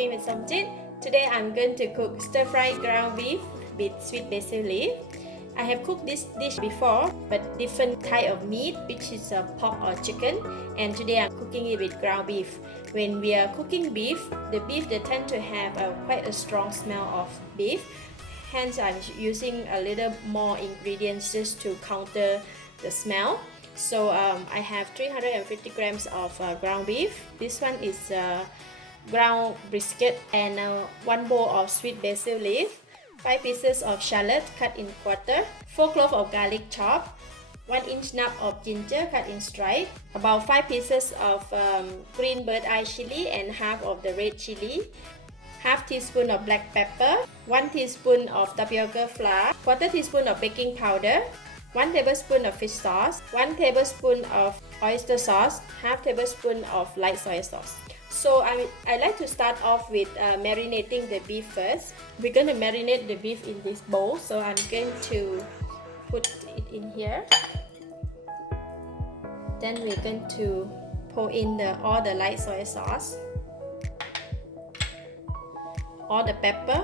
Cooking with Somjit. Today I'm going to cook stir-fried ground beef with sweet basil leaf. I have cooked this dish before, but different type of meat, which is pork or chicken, and today I'm cooking it with ground beef. When we are cooking beef, the beef they tend to have quite a strong smell of beef. Hence, I'm using a little more ingredients just to counter the smell. So I have 350 grams of ground beef. This one is ground brisket, and 1 bowl of sweet basil leaf, 5 pieces of shallot cut in quarter, 4 cloves of garlic chopped, 1 inch nub of ginger cut in stripe, about 5 pieces of green bird eye chili and half of the red chili, half teaspoon of black pepper, 1 teaspoon of tapioca flour, quarter teaspoon of baking powder, 1 tablespoon of fish sauce, 1 tablespoon of oyster sauce, half tablespoon of light soy sauce. So I like to start off with marinating the beef first. We're going to marinate the beef in this bowl. So I'm going to put it in here. Then we're going to pour in all the light soy sauce, all the pepper,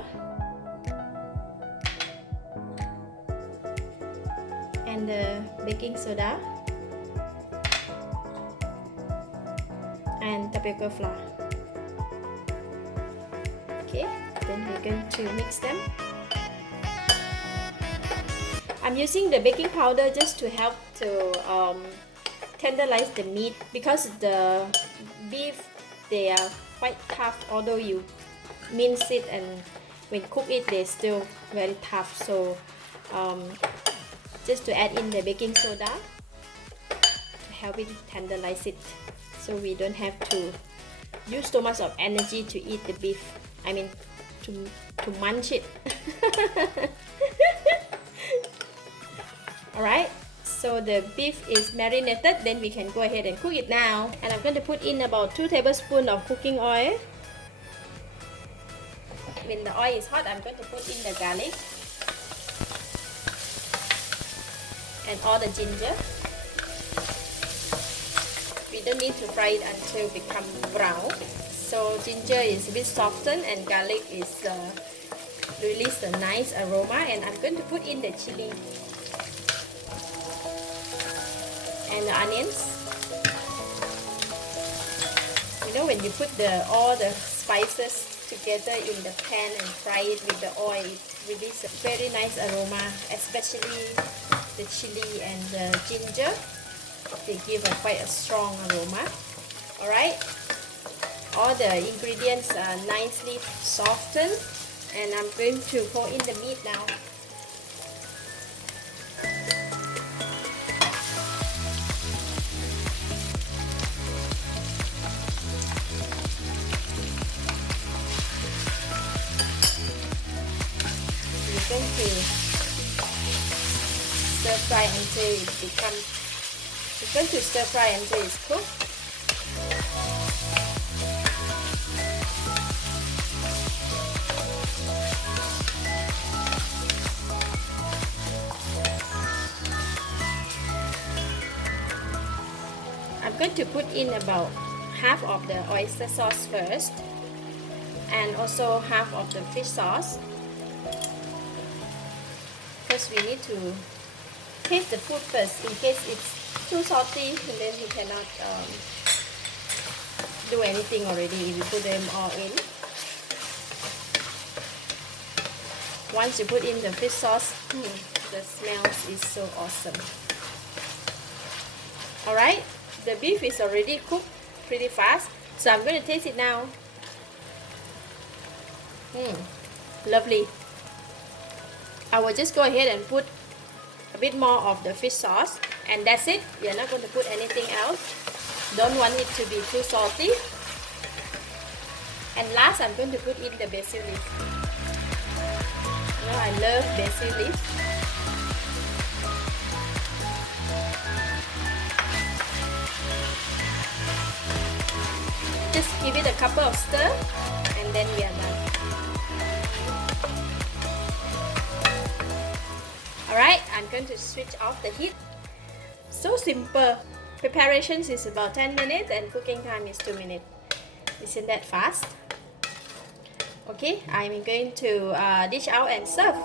and the baking soda and tapioca flour. Okay, then we're going to mix them. I'm using the baking powder just to help to tenderize the meat, because the beef, they are quite tough, although you mince it and when cook it they're still very tough. So just to add in the baking soda to help it tenderize it, so we don't have to use so much of energy to eat the beef. I mean to munch it. Alright, so the beef is marinated, then we can go ahead and cook it now. And I'm going to put in about 2 tablespoons of cooking oil. When the oil is hot, I'm going to put in the garlic and all the ginger. We don't need to fry it until it becomes brown. So ginger is a bit softened and garlic is release a nice aroma. And I'm going to put in the chili and the onions. You know, when you put all the spices together in the pan and fry it with the oil, it releases a very nice aroma, especially the chili and the ginger. They give quite a strong aroma. Alright, all the ingredients are nicely softened, and I'm going to pour in the meat now. We're going to stir fry until it becomes. We're going to stir fry until it's cooked. I'm going to put in about half of the oyster sauce first, and also half of the fish sauce, because we need to taste the food first in case it's too salty, and then you cannot do anything already if you put them all in. Once you put in the fish sauce, the smell is so awesome. Alright, the beef is already cooked pretty fast, so I'm going to taste it now. Lovely. I will just go ahead and put a bit more of the fish sauce, and that's it. We are not going to put anything else. Don't want it to be too salty. And last, I'm going to put in the basil leaf. You know, I love basil leaf. Just give it a couple of stir, and then we are done. Alright, I'm going to switch off the heat. So simple. Preparations is about 10 minutes and cooking time is 2 minutes. Isn't that fast? Okay, I'm going to dish out and serve.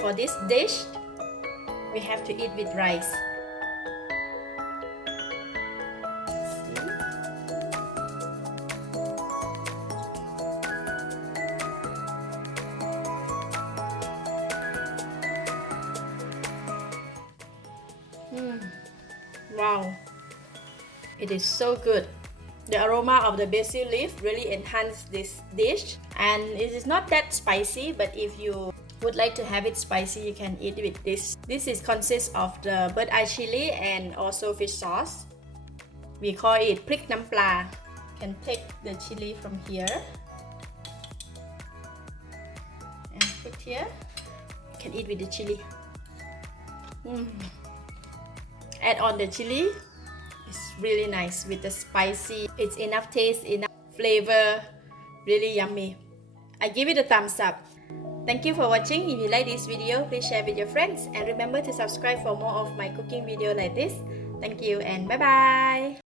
For this dish, we have to eat with rice. Wow, it is so good. The aroma of the basil leaf really enhances this dish, and it is not that spicy, but if you would like to have it spicy, you can eat with this. This is consists of the bird eye chili and also fish sauce. We call it พริกน้ำปลา. Can take the chili from here and put here. You can eat with the chili. Add on the chili. It's really nice with the spicy. It's enough taste, enough flavor. Really yummy. I give it a thumbs up. Thank you for watching. If you like this video, please share with your friends and remember to subscribe for more of my cooking video like this. Thank you and bye bye.